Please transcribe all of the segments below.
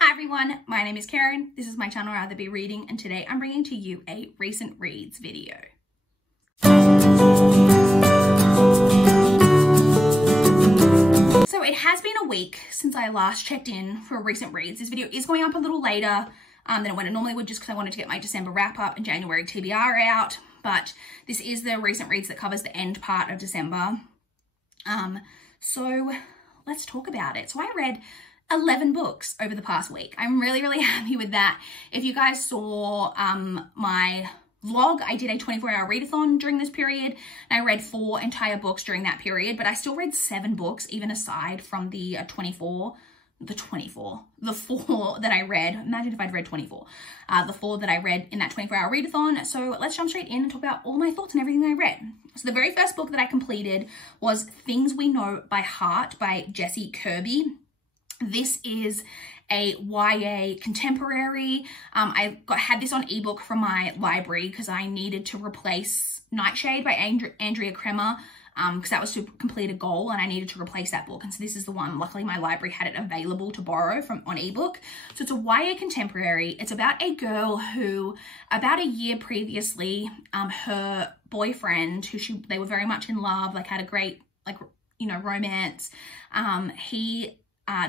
Hi everyone, my name is Karen, this is my channel RatherBeReading, and today I'm bringing to you a recent reads video. So it has been a week since I last checked in for recent reads. This video is going up a little later than when it normally would, just because I wanted to get my December wrap up and January TBR out, but this is the recent reads that covers the end part of December. So let's talk about it. So I read 11 books over the past week. I'm really happy with that. If you guys saw my vlog, I did a 24-hour readathon during this period, and I read 4 entire books during that period, but I still read 7 books, even aside from the 4 that I read. Imagine if I'd read 24. The 4 that I read in that 24-hour readathon. So let's jump straight in and talk about all my thoughts and everything I read. So the very first book that I completed was Things We Know by Heart by Jessi Kirby. This is a YA contemporary. I had this on ebook from my library because I needed to replace Nightshade by Andrea Kremer because that was to complete a goal and I needed to replace that book. And so this is the one. Luckily, my library had it available to borrow on ebook. So it's a YA contemporary. It's about a girl who, about a year previously, her boyfriend, who they were very much in love, like had a great, romance. He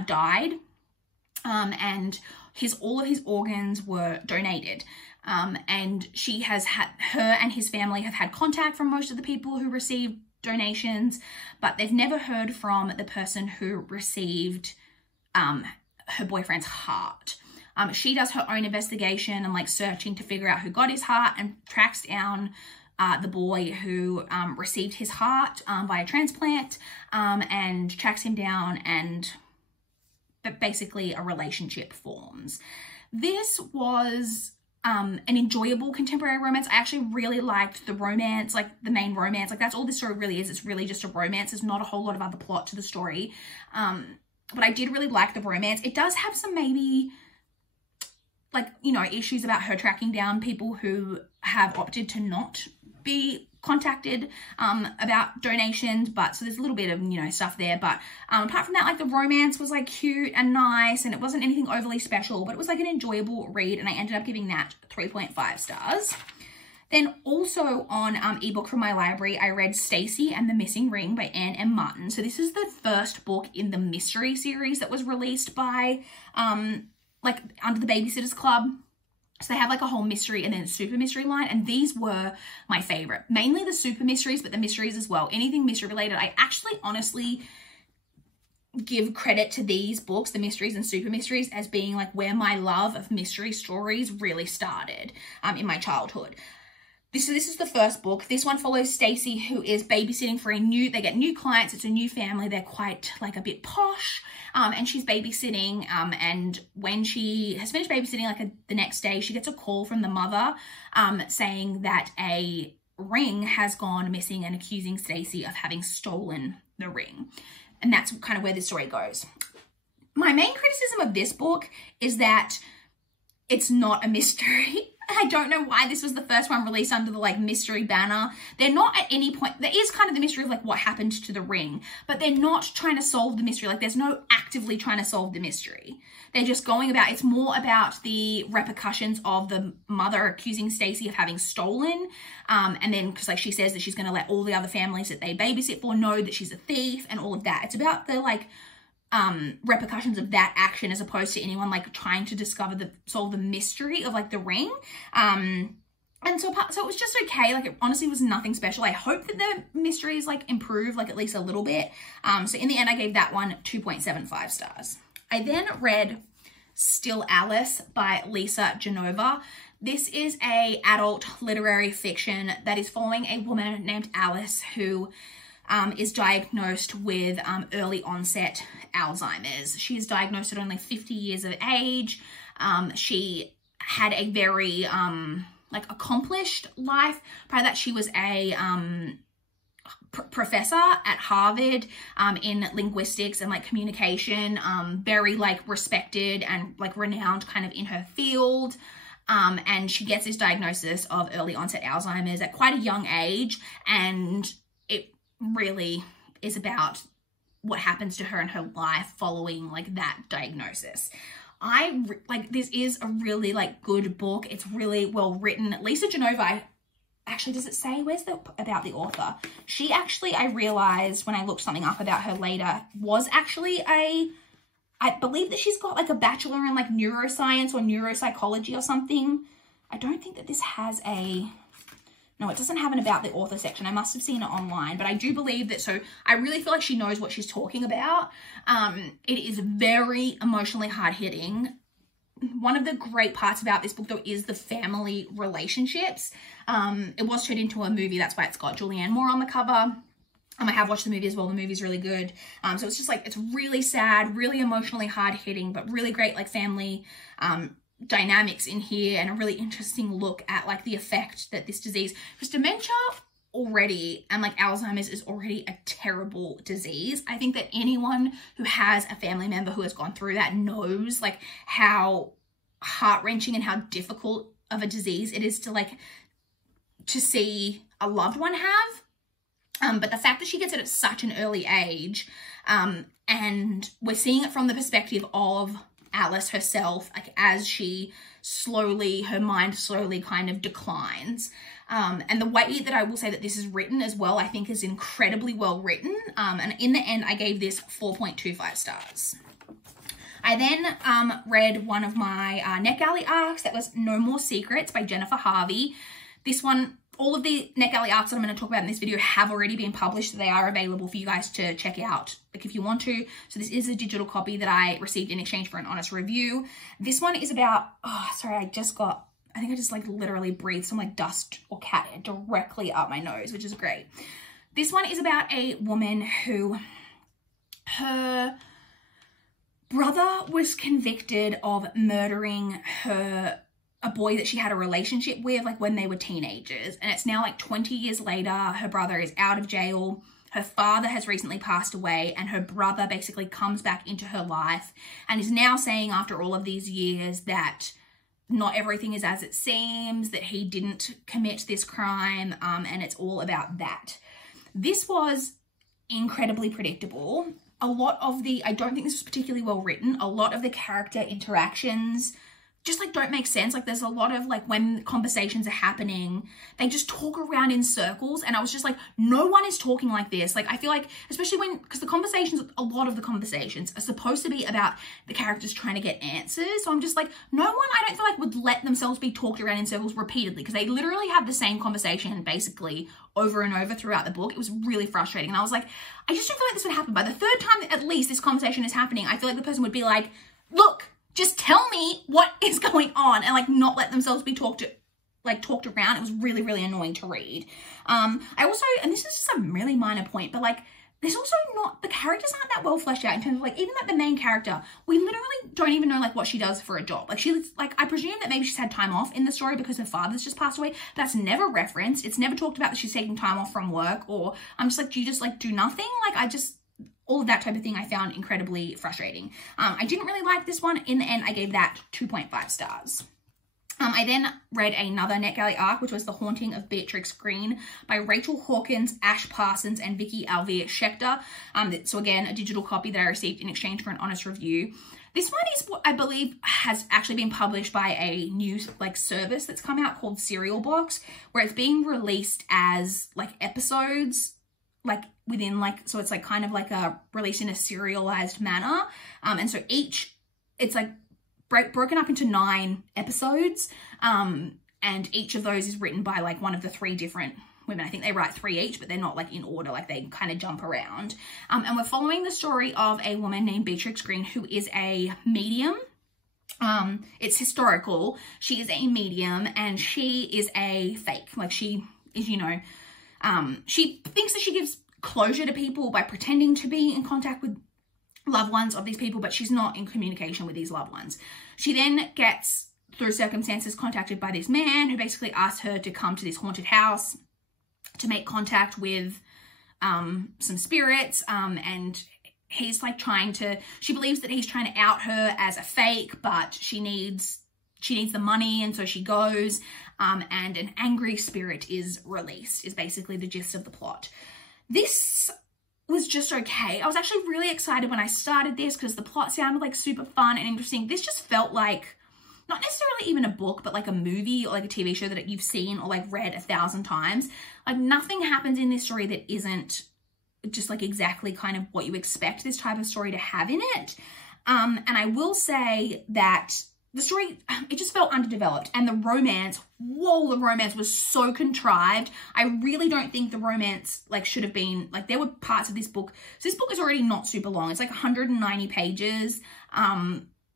died, and all of his organs were donated, and her and his family have had contact from most of the people who received donations, but they've never heard from the person who received her boyfriend's heart. She does her own investigation and searching to figure out who got his heart, and tracks down the boy who received his heart via transplant, and tracks him down, and basically a relationship forms. This was an enjoyable contemporary romance. I actually really liked the romance, the main romance. That's all this story really is. It's really just a romance. There's not a whole lot of other plot to the story. But I did really like the romance. It does have some maybe issues about her tracking down people who have opted to not be contacted about donations, but so there's a little bit of stuff there, but apart from that, the romance was cute and nice, and it wasn't anything overly special, but it was an enjoyable read, and I ended up giving that 3.5 stars. Then also on ebook from my library, I read Stacey and the Missing Ring by Anne M. Martin. So this is the first book in the mystery series that was released by under the Babysitters Club. So they have a whole mystery and then super mystery line, and these were my favorite. Mainly the super mysteries, but the mysteries as well. Anything mystery related. I actually honestly give credit to these books, the mysteries and super mysteries, as being where my love of mystery stories really started in my childhood. This is the first book. This one follows Stacey, who is babysitting for they get new clients. It's a new family. They're quite a bit posh, and she's babysitting. And when she has finished babysitting, the next day, she gets a call from the mother, saying that a ring has gone missing and accusing Stacey of having stolen the ring. And that's kind of where this story goes. My main criticism of this book is that it's not a mystery. I don't know why this was the first one released under the mystery banner. They're not at any point, there is kind of the mystery of what happened to the ring, but they're not trying to solve the mystery. There's no actively trying to solve the mystery. They're just going about, it's more about the repercussions of the mother accusing Stacey of having stolen. And then, because she says that she's going to let all the other families that they babysit for know that she's a thief and all of that. It's about the repercussions of that action, as opposed to anyone trying to solve the mystery of the ring. And so it was just okay. It honestly was nothing special. I hope that the mysteries improve at least a little bit. So in the end, I gave that one 2.75 stars. I then read Still Alice by Lisa Genova. This is a adult literary fiction that is following a woman named Alice who is diagnosed with early onset Alzheimer's. She is diagnosed at only 50 years of age. She had a very accomplished life. Prior to that, she was a professor at Harvard in linguistics and communication, very respected and renowned kind of in her field. And she gets this diagnosis of early onset Alzheimer's at quite a young age, and it really is about what happens to her in her life following that diagnosis. this is a really like good book. It's really well written. Lisa Genova, actually, does it say where's the about the author? She actually, I realized when I looked something up about her later, was actually I believe that she's got like a bachelor in like neuroscience or neuropsychology or something. I don't think that this has no, it doesn't have an about the author section. I must have seen it online, but I do believe that, so I really feel like she knows what she's talking about. It is very emotionally hard-hitting. One of the great parts about this book, though, is the family relationships. It was turned into a movie. That's why it's got Julianne Moore on the cover. I have watched the movie as well. The movie's really good. So it's just like, it's really sad, really emotionally hard-hitting, but really great like family dynamics in here, and a really interesting look at like the effect that this disease, because dementia already and like Alzheimer's is already a terrible disease. I think that anyone who has a family member who has gone through that knows like how heart-wrenching and how difficult of a disease it is to like to see a loved one have. But the fact that she gets it at such an early age, and we're seeing it from the perspective of Alice herself, like as she slowly, her mind slowly kind of declines. And the way that I will say that this is written as well, I think is incredibly well written. And in the end, I gave this 4.25 stars. I then read one of my NetGalley arcs that was No More Secrets by Jennifer Harvey. This one, all of the NetGalley arcs that I'm going to talk about in this video have already been published. So they are available for you guys to check out, like if you want to. So this is a digital copy that I received in exchange for an honest review. This one is about, oh, sorry, I think I just like literally breathed some like dust or cat hair directly up my nose, which is great. This one is about a woman who, her brother was convicted of murdering a boy that she had a relationship with, like when they were teenagers. And it's now like 20 years later, her brother is out of jail. Her father has recently passed away, and her brother basically comes back into her life and is now saying after all of these years that not everything is as it seems, that he didn't commit this crime, and it's all about that. This was incredibly predictable. A lot of I don't think this was particularly well written. A lot of the character interactions just like don't make sense. Like there's a lot of like when conversations are happening, they just talk around in circles, and I was just like, no one is talking like this. Like I feel like, especially because the conversations, a lot of the conversations are supposed to be about the characters trying to get answers. So I'm just like, no one, I don't feel like would let themselves be talked around in circles repeatedly, because they literally have the same conversation basically over and over throughout the book. It was really frustrating. And I was like, I just don't feel like this would happen. By the third time at least this conversation is happening, I feel like the person would be like, look, just tell me what is going on, and like not let themselves be talked around. It was really, really annoying to read. I also, and this is just a really minor point, but like there's also not, the characters aren't that well fleshed out in terms of like, even like the main character, we literally don't even know like what she does for a job. Like I presume that maybe she's had time off in the story because her father's just passed away. That's never referenced. It's never talked about that she's taking time off from work, or I'm just like, do you just like do nothing? Like all of that type of thing I found incredibly frustrating. I didn't really like this one. In the end, I gave that 2.5 stars. I then read another NetGalley arc, which was The Haunting of Beatrix Greene by Rachel Hawkins, Ash Parsons, and Vicky Alvia Schechter. So again, a digital copy that I received in exchange for an honest review. This one is what I believe has actually been published by a new like service that's come out called Serial Box, where it's being released as like episodes, like within like, so it's like kind of like released in a serialized manner. And so it's like broken up into 9 episodes. And each of those is written by like one of the 3 different women. I think they write 3 each, but they're not like in order, like they kind of jump around. And we're following the story of a woman named Beatrix Greene, who is a medium. It's historical. She is a medium, and she is a fake. Like she is, you know, she thinks that she gives closure to people by pretending to be in contact with loved ones of these people, but she's not in communication with these loved ones. She then gets, through circumstances, contacted by this man who basically asks her to come to this haunted house to make contact with some spirits, and he's like she believes that he's trying to out her as a fake, but she needs the money, and so she goes, and an angry spirit is released, is basically the gist of the plot. This was just okay. I was actually really excited when I started this because the plot sounded like super fun and interesting. This just felt like not necessarily even a book, but like a movie or like a TV show that you've seen or like read 1,000 times. Like nothing happens in this story that isn't just like exactly kind of what you expect this type of story to have in it. And I will say that the story, it just felt underdeveloped, and the romance, whoa, the romance was so contrived. I really don't think the romance like should have been, like there were parts of this book. So this book is already not super long. It's like 190 pages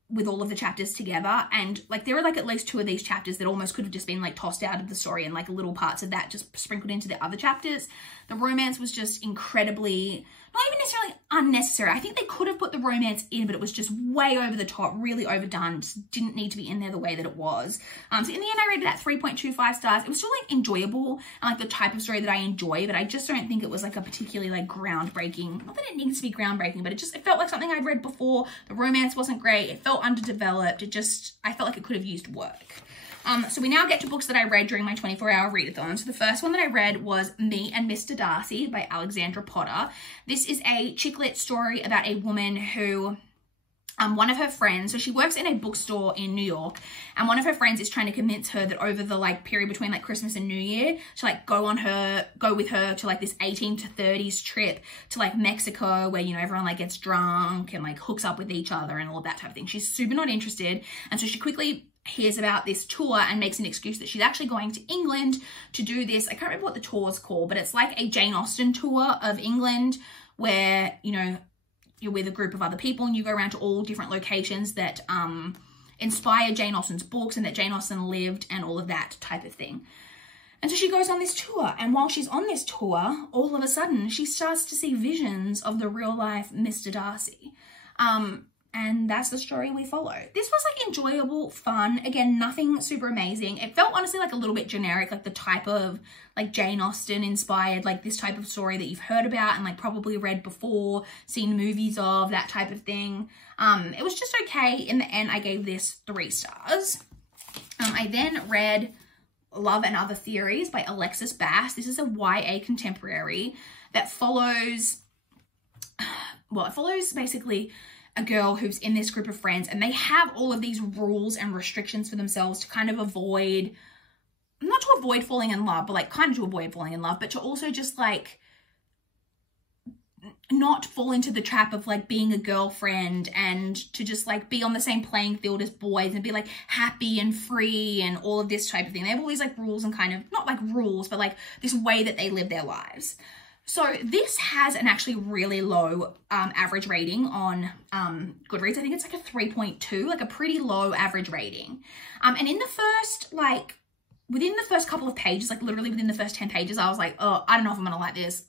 with all of the chapters together. And like there were like at least 2 of these chapters that almost could have just been like tossed out of the story and like little parts of that just sprinkled into the other chapters. The romance was just incredibly, not even necessarily unnecessary. I think they could have put the romance in, but it was just way over the top, really overdone. Just didn't need to be in there the way that it was. So in the end, I rated that 3.25 stars. It was still like enjoyable and like the type of story that I enjoy, but I just don't think it was like a particularly like groundbreaking. Not that it needs to be groundbreaking, but it felt like something I'd read before. The romance wasn't great. It felt underdeveloped. I felt like it could have used work. So we now get to books that I read during my 24-hour readathon. So the first one that I read was Me and Mr. Darcy by Alexandra Potter. This is a chick lit story about a woman who, one of her friends, so she works in a bookstore in New York, and one of her friends is trying to convince her that over the like period between like Christmas and New Year to like go with her to like this 18 to 30s trip to like Mexico where, you know, everyone like gets drunk and like hooks up with each other and all of that type of thing. She's super not interested, and so she quickly hears about this tour and makes an excuse that she's actually going to England to do this. I can't remember what the tour's called, but it's like a Jane Austen tour of England where, you know, you're with a group of other people and you go around to all different locations that inspire Jane Austen's books and that Jane Austen lived and all of that type of thing. And so she goes on this tour, and while she's on this tour, all of a sudden she starts to see visions of the real life Mr. Darcy. And that's the story we follow. This was like enjoyable, fun. Again, nothing super amazing. It felt honestly like a little bit generic, like the type of like Jane Austen inspired, like this type of story that you've heard about and like probably read before, seen movies of, that type of thing. It was just okay. In the end, I gave this 3 stars. I then read Love and Other Theories by Alexis Bass. This is a YA contemporary that follows, well, it follows basically a girl who's in this group of friends, and they have all of these rules and restrictions for themselves to kind of avoid, not to avoid falling in love, but like kind of to avoid falling in love, but to also just like not fall into the trap of like being a girlfriend, and to just like be on the same playing field as boys and be like happy and free and all of this type of thing. They have all these like rules and kind of, not like rules, but like this way that they live their lives. So this has an actually really low average rating on Goodreads. I think it's like a 3.2, like a pretty low average rating. And in the first, like, within the first couple of pages, like literally within the first 10 pages, I was like, oh, I don't know if I'm going to like this.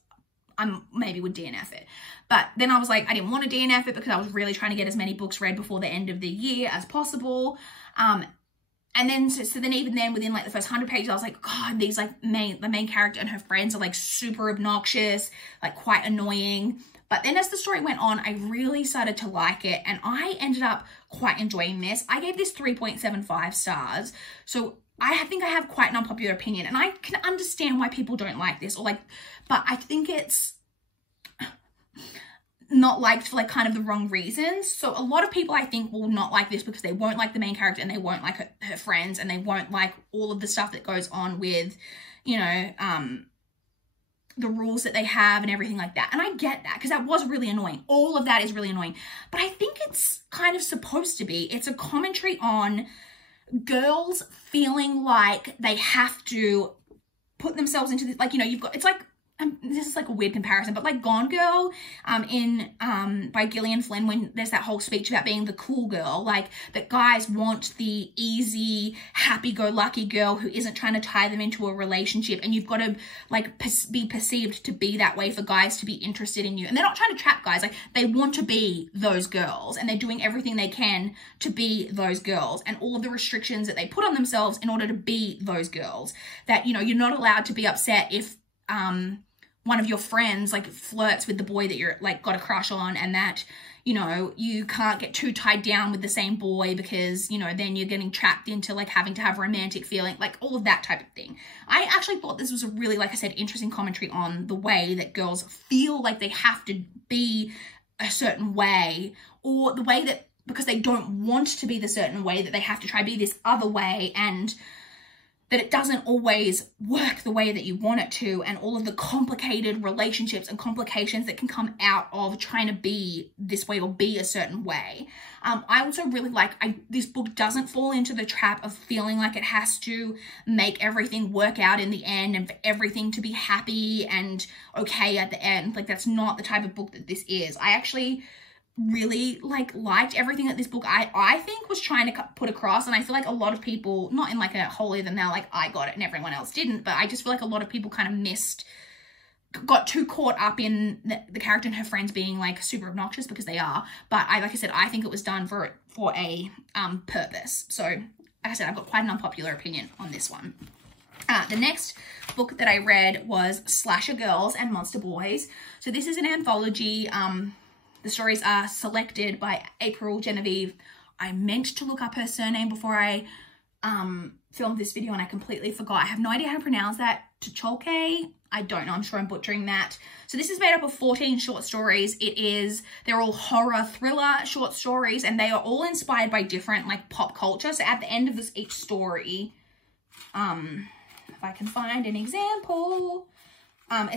I maybe would DNF it. But then I was like, I didn't want to DNF it because I was really trying to get as many books read before the end of the year as possible. And then, so then even then within like the first 100 pages, I was like, God, these like the main character and her friends are like super obnoxious, like quite annoying. But then as the story went on, I really started to like it, and I ended up quite enjoying this. I gave this 3.75 stars. So I think I have quite an unpopular opinion, and I can understand why people don't like this, or like, but I think it's not liked for like kind of the wrong reasons. So a lot of people I think will not like this because they won't like the main character, and they won't like her friends, and they won't like all of the stuff that goes on with, you know, the rules that they have and everything like that. And I get that because that was really annoying. All of that is really annoying. But I think it's kind of supposed to be. It's a commentary on girls feeling like they have to put themselves into this, like, you know, you've got, it's like, this is like a weird comparison, but like Gone Girl by Gillian Flynn, when there's that whole speech about being the cool girl, like that guys want the easy, happy-go-lucky girl who isn't trying to tie them into a relationship, and you've got to like be perceived to be that way for guys to be interested in you. And they're not trying to trap guys, like they want to be those girls, and they're doing everything they can to be those girls, and all of the restrictions that they put on themselves in order to be those girls. That, you know, you're not allowed to be upset if one of your friends like flirts with the boy that you're like got a crush on, and that, you know, you can't get too tied down with the same boy because, you know, then you're getting trapped into like having to have romantic feeling, like all of that type of thing. I actually thought this was a really, like I said, interesting commentary on the way that girls feel like they have to be a certain way, or the way that because they don't want to be the certain way that they have to try be this other way, and that it doesn't always work the way that you want it to, and all of the complicated relationships and complications that can come out of trying to be this way or be a certain way. I also really like, this book doesn't fall into the trap of feeling like it has to make everything work out in the end and for everything to be happy and okay at the end. Like, that's not the type of book that this is. I actually really liked everything that this book I think was trying to put across, and I feel like a lot of people, not in like a holier than thou like I got it and everyone else didn't, but I just feel like a lot of people kind of got too caught up in the character and her friends being like super obnoxious, because they are, but like I said, I think it was done for a purpose. So like I said, I've got quite an unpopular opinion on this one. The next book that I read was Slasher Girls and Monster Boys. So this is an anthology. The stories are selected by Genevieve. I meant to look up her surname before I filmed this video and I completely forgot. I have no idea how to pronounce that. Tucholke? I don't know. I'm sure I'm butchering that. So this is made up of 14 short stories. They're all horror thriller short stories, and they are all inspired by different like pop culture. So at the end of each story, if I can find an example,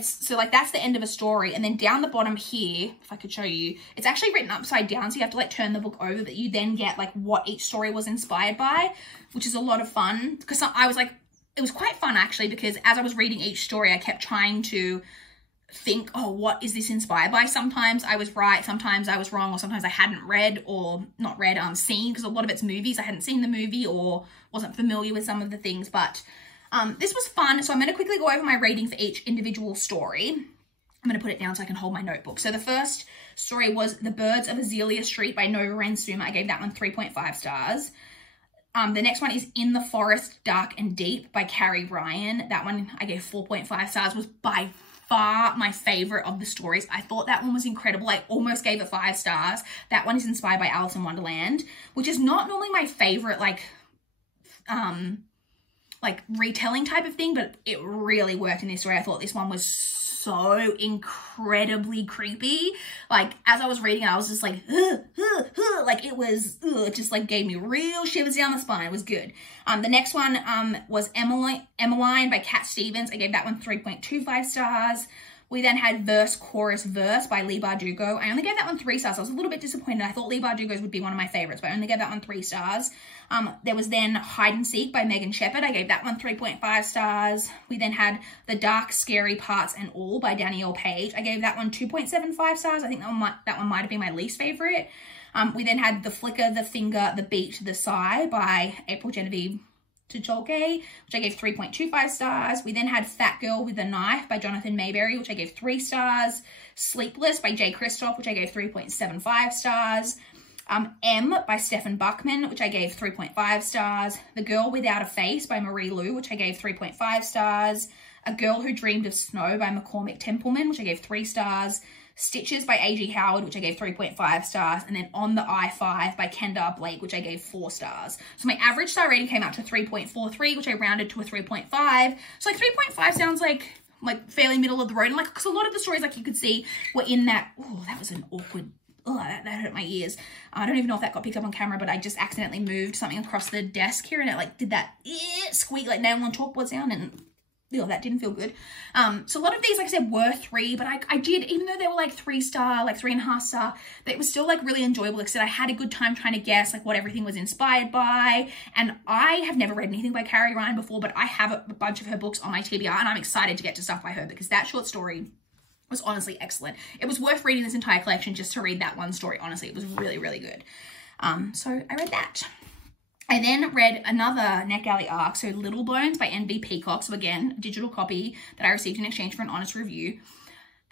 so like that's the end of a story, and then down the bottom here, if I could show you, it's actually written upside down, so you have to like turn the book over, but you then get like what each story was inspired by, which is a lot of fun, because I was like, it was quite fun actually, because as I was reading each story, I kept trying to think, oh, what is this inspired by? Sometimes I was right, sometimes I was wrong, or sometimes I hadn't read, or not read, seen, because a lot of it's movies. I hadn't seen the movie or wasn't familiar with some of the things, but this was fun. So I'm going to quickly go over my rating for each individual story. I'm going to put it down so I can hold my notebook. So the first story was The Birds of Azalea Street by Nova and Suma. I gave that one 3.5 stars. The next one is In the Forest, Dark and Deep by Carrie Ryan. That one I gave 4.5 stars. Was by far my favorite of the stories. I thought that one was incredible. I almost gave it 5 stars. That one is inspired by Alice in Wonderland, which is not normally my favorite like retelling type of thing, but it really worked in this story. I thought this one was so incredibly creepy. Like, as I was reading it, I was just like, like it was, it just like gave me real shivers down the spine. It was good. The next one was Emmeline by Cat Stevens. I gave that one 3.25 stars. We then had Verse, Chorus, Verse by Leigh Bardugo. I only gave that one 3 stars. I was a little bit disappointed. I thought Leigh Bardugo's would be one of my favorites, but I only gave that one 3 stars. There was then Hide and Seek by Megan Shepherd. I gave that one 3.5 stars. We then had The Dark, Scary Parts and All by Danielle Page. I gave that one 2.75 stars. I think that one might have been my least favorite. We then had The Flicker, The Finger, The Beat, The Sigh by Genevieve Tucholke, which I gave 3.25 stars. We then had Fat Girl with a Knife by Jonathan Mayberry, which I gave 3 stars. Sleepless by Jay Kristoff, which I gave 3.75 stars. M by Stephen Buckman, which I gave 3.5 stars. The Girl Without a Face by Marie Lu, which I gave 3.5 stars. A Girl Who Dreamed of Snow by McCormick Templeman, which I gave 3 stars. Stitches by A.G. Howard, which I gave 3.5 stars, and then On the I-5 by Kendar Blake, which I gave 4 stars. So my average star rating came out to 3.43, which I rounded to a 3.5. So like 3.5 sounds like fairly middle of the road, and like, because a lot of the stories, like you could see, were in that, oh, that was an awkward, oh, that hurt my ears. I don't even know if that got picked up on camera, but I just accidentally moved something across the desk here, and it like did that squeak, like nail on chalkboard sound, and that didn't feel good. So a lot of these, like I said, were 3, but I did, even though they were like 3 star, like 3.5 star, it was still like really enjoyable. Like I said, I had a good time trying to guess like what everything was inspired by. And I have never read anything by Carrie Ryan before, but I have a bunch of her books on my TBR, and I'm excited to get to stuff by her, because that short story was honestly excellent. It was worth reading this entire collection just to read that one story. Honestly, it was really, really good. So I read that. I then read another NetGalley arc, so Little Bones by N.B. Peacock. So again, a digital copy that I received in exchange for an honest review.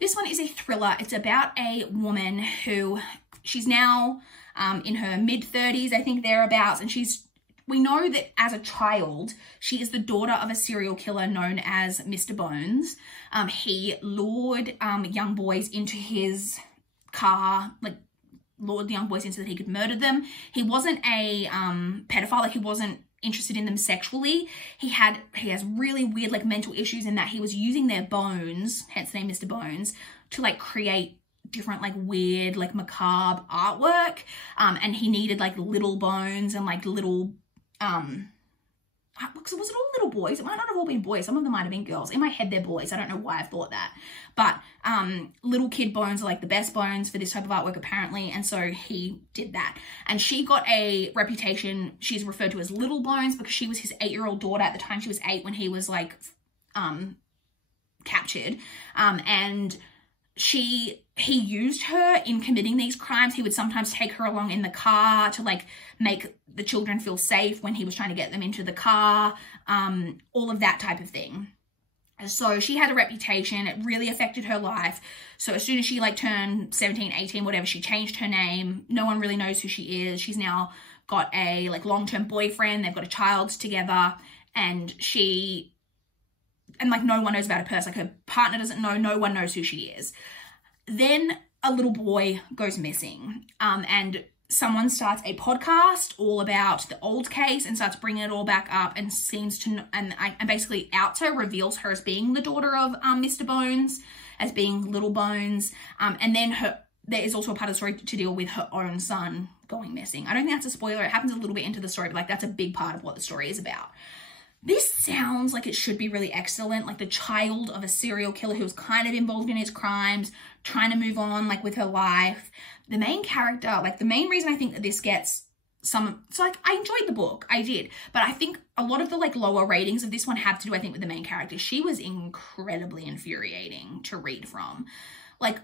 This one is a thriller. It's about a woman who, she's now in her mid-30s, I think thereabouts, and we know that as a child, she is the daughter of a serial killer known as Mr. Bones. He lured young boys into his car, like lured the young boys in so that he could murder them. He wasn't a pedophile, like he wasn't interested in them sexually. He has really weird like mental issues in that he was using their bones, hence the name Mr. Bones, to like create different like weird like macabre artwork, and he needed like little bones and like little was it all little boys? It might not have all been boys. Some of them might have been girls. In my head, they're boys. I don't know why I thought that. But little kid bones are like the best bones for this type of artwork, apparently. And so he did that. And she got a reputation. She's referred to as Little Bones because she was his 8-year-old daughter at the time. She was 8 when he was like captured. And he used her in committing these crimes. He would sometimes take her along in the car to like make the children feel safe when he was trying to get them into the car, all of that type of thing. So she had a reputation. It really affected her life. So as soon as she like turned 17, 18, whatever, she changed her name. No one really knows who she is. She's now got a like long-term boyfriend. They've got a child together, and like no one knows about her purse. Like her partner doesn't know. No one knows who she is. Then a little boy goes missing, and someone starts a podcast all about the old case and starts bringing it all back up and seems to, and basically outs her, reveals her as being the daughter of Mr. Bones, as being Little Bones, and then there is also a part of the story to deal with her own son going missing. I don't think that's a spoiler. It happens a little bit into the story, but like that's a big part of what the story is about. This sounds like it should be really excellent, like the child of a serial killer who was kind of involved in his crimes, trying to move on like with her life. The main character, like the main reason I think that this gets so like I enjoyed the book, I did, but I think a lot of the like lower ratings of this one have to do, I think, with the main character. She was incredibly infuriating to read from. Like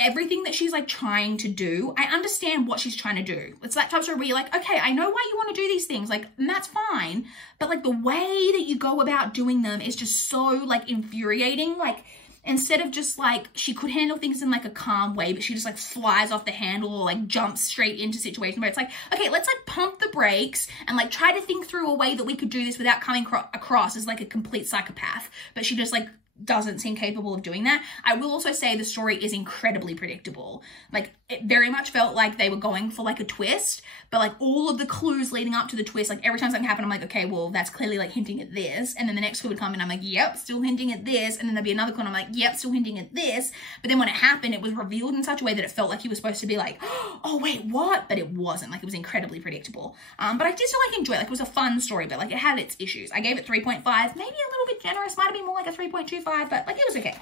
everything that she's like trying to do, I understand what she's trying to do. It's that type of story where you're like, okay, I know why you want to do these things, like, and that's fine, but like the way that you go about doing them is just so like infuriating. Like instead of just like, she could handle things in like a calm way, but she just like flies off the handle or like jumps straight into situations where it's like, okay, let's like pump the brakes and like try to think through a way that we could do this without coming across as like a complete psychopath. But she just like doesn't seem capable of doing that. I will also say the story is incredibly predictable. Like it very much felt like they were going for like a twist, but like all of the clues leading up to the twist, like every time something happened, I'm like, okay, well, that's clearly like hinting at this. And then the next clue would come and I'm like, yep, still hinting at this. And then there'd be another clue and I'm like, yep, still hinting at this. But then when it happened, it was revealed in such a way that it felt like he was supposed to be like, oh wait, what? But it wasn't. Like it was incredibly predictable. But I did still like enjoy it. Like it was a fun story, but like it had its issues. I gave it 3.5, maybe a little bit generous, might have been more like a 3.25, but like it was okay.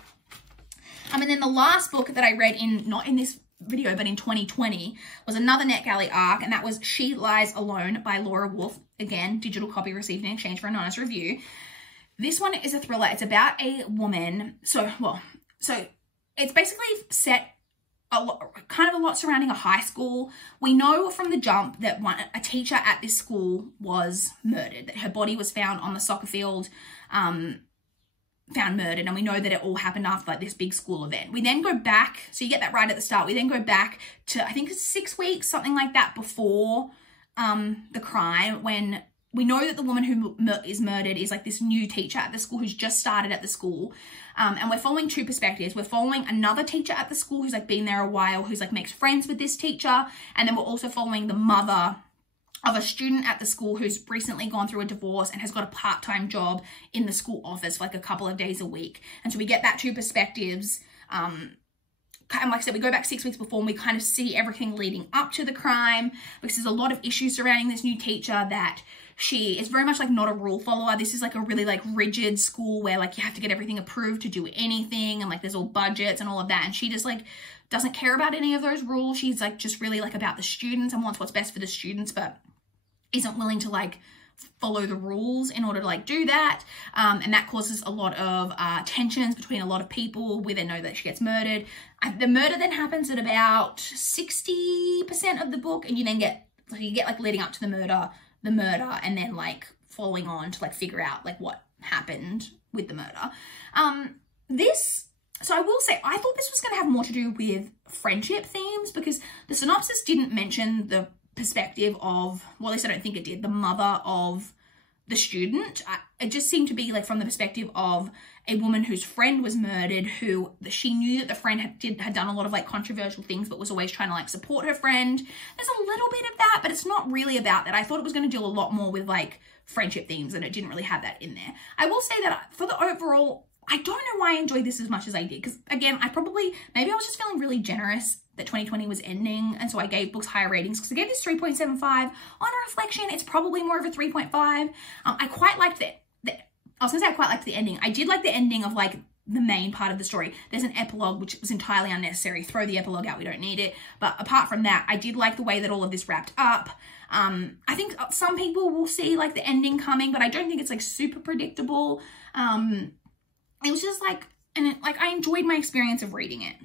And then the last book that I read not in this video, but in 2020 was another NetGalley arc, and that was She Lies Alone by Laura Wolfe. Again, digital copy received in exchange for an honest review. This one is a thriller. It's about a woman. So it's basically set kind of a lot surrounding a high school. We know from the jump that a teacher at this school was murdered, that her body was found on the soccer field, found murdered, and we know that it all happened after like this big school event. We then go back, so you get that right at the start. We then go back to, I think it's 6 weeks, something like that, before the crime, when we know that the woman who is murdered is like this new teacher at the school who's just started at the school. And we're following two perspectives. We're following another teacher at the school who's like been there a while, who's like makes friends with this teacher. And then we're also following the mother of a student at the school who's recently gone through a divorce and has got a part-time job in the school office for like a couple of days a week. And so we get that two perspectives. And like I said, we go back 6 weeks before and we kind of see everything leading up to the crime, because there's a lot of issues surrounding this new teacher, that she is very much like not a rule follower. This is like a really like rigid school where like you have to get everything approved to do anything, and like there's all budgets and all of that. And she just like doesn't care about any of those rules. She's like just really like about the students and wants what's best for the students, but isn't willing to like follow the rules in order to like do that. And that causes a lot of tensions between a lot of people. We then know that she gets murdered. The murder then happens at about 60% of the book, and you then get like leading up to the murder, and then like following on to like figure out like what happened with the murder. So I will say, I thought this was going to have more to do with friendship themes, because the synopsis didn't mention the perspective of, well, at least I don't think it did, the mother of the student. It just seemed to be like from the perspective of a woman whose friend was murdered, who she knew that the friend had done a lot of like controversial things, but was always trying to like support her friend. There's a little bit of that, but it's not really about that. I thought it was going to deal a lot more with like friendship themes, and it didn't really have that in there. I will say that for the overall, I don't know why I enjoyed this as much as I did, because again, maybe I was just feeling really generous that 2020 was ending, and so I gave books higher ratings, because I gave this 3.75. On reflection, it's probably more of a 3.5. I quite liked I quite liked the ending. I did like the ending of like the main part of the story. There's an epilogue which was entirely unnecessary. Throw the epilogue out, we don't need it. But apart from that, I did like the way that all of this wrapped up. I think some people will see like the ending coming, but I don't think it's like super predictable. It was just like, I enjoyed my experience of reading it.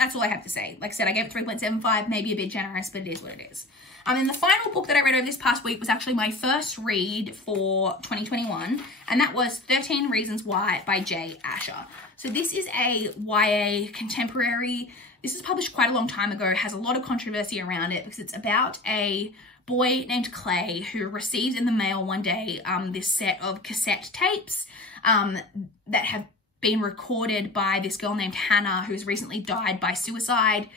That's all I have to say. Like I said, I gave it 3.75, maybe a bit generous, but it is what it is. And the final book that I read over this past week was actually my first read for 2021, and that was 13 Reasons Why by J. Asher. So this is a YA contemporary. This is published quite a long time ago. It has a lot of controversy around it because it's about a boy named Clay who receives in the mail one day this set of cassette tapes that have been recorded by this girl named Hannah, who's recently died by suicide.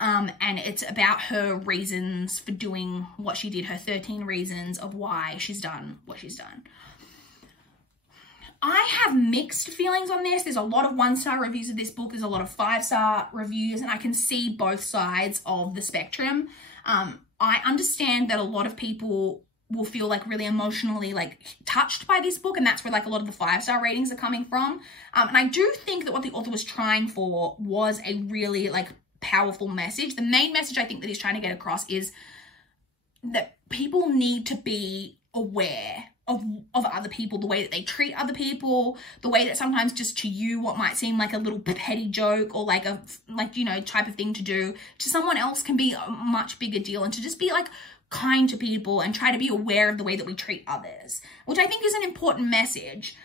And it's about her reasons for doing what she did, her 13 reasons of why she's done what she's done. I have mixed feelings on this. There's a lot of 1-star reviews of this book. There's a lot of 5-star reviews, and I can see both sides of the spectrum. I understand that a lot of people will feel like really emotionally like touched by this book, and that's where like a lot of the 5-star ratings are coming from. And I do think that what the author was trying for was a really like powerful message. The main message I think that he's trying to get across is that people need to be aware of other people, the way that they treat other people, the way that sometimes just to you what might seem like a little petty joke or like a type of thing to do to someone else can be a much bigger deal, and to just be like kind to people and try to be aware of the way that we treat others, which I think is an important message.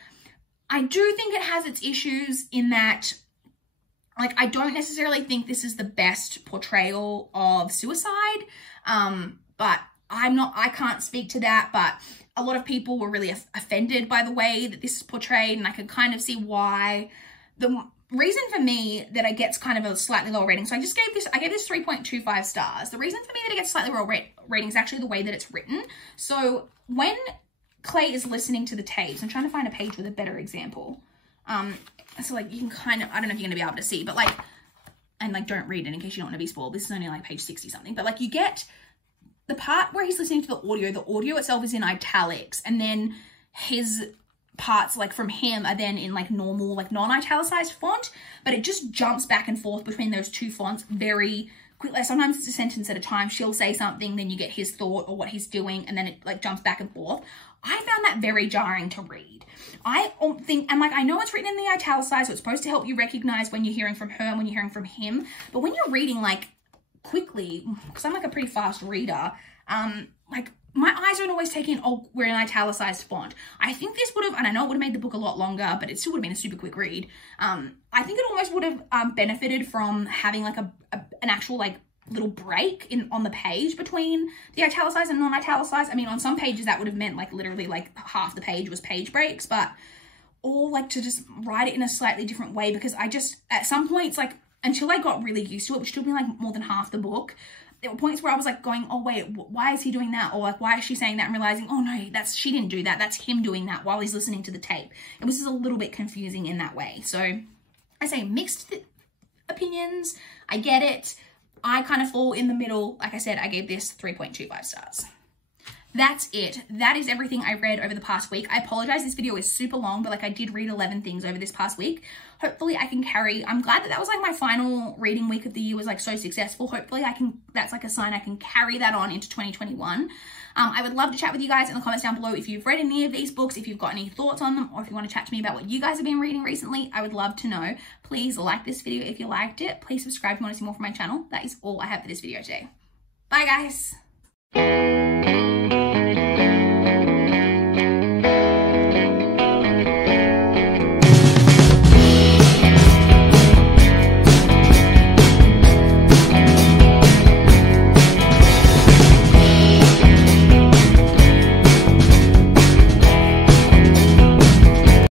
I do think it has its issues in that, like, I don't necessarily think this is the best portrayal of suicide, but I can't speak to that, but a lot of people were really offended by the way that this is portrayed, and I could kind of see why. The reason for me that it gets kind of a slightly lower rating, so I gave this 3.25 stars. The reason for me that it gets slightly lower rating is actually the way that it's written. So when Clay is listening to the tapes, I'm trying to find a page with a better example. So like you can kind of, I don't know if you're gonna be able to see, but like, and like don't read it in case you don't want to be spoiled. This is only like page 60 something, but like you get the part where he's listening to the audio itself is in italics, and then his parts like from him are then in like normal, like non-italicized font, but it just jumps back and forth between those two fonts very quickly. Sometimes it's a sentence at a time. She'll say something, then you get his thought or what he's doing, and then it like jumps back and forth. I found that very jarring to read. I think, and like, I know it's written in the italicized, so it's supposed to help you recognize when you're hearing from her and when you're hearing from him, but when you're reading like quickly, because I'm like a pretty fast reader, like my eyes don't always take in, oh, we're in italicized font. I think this would have, and I know it would have made the book a lot longer, but it still would have been a super quick read. I think it almost would have benefited from having like an actual like little break on the page between the italicized and non-italicized. I mean, on some pages that would have meant like literally like half the page was page breaks, but or like to just write it in a slightly different way, because I just, at some points, like until I got really used to it, which took me like more than half the book, there were points where I was like going, oh wait, why is he doing that? Or like, why is she saying that? And realizing, oh no, she didn't do that. That's him doing that while he's listening to the tape. It was just a little bit confusing in that way. So I say mixed opinions. I get it. I kind of fall in the middle. Like I said, I gave this 3.25 stars. That's it. That is everything I read over the past week. I apologize, this video is super long, but like I did read 11 things over this past week. Hopefully I can carry, I'm glad that was like my final reading week of the year was like so successful. Hopefully that's like a sign I can carry that on into 2021. I would love to chat with you guys in the comments down below if you've read any of these books, if you've got any thoughts on them, or if you want to chat to me about what you guys have been reading recently. I would love to know. Please like this video if you liked it. Please subscribe if you want to see more from my channel. That is all I have for this video today. Bye guys.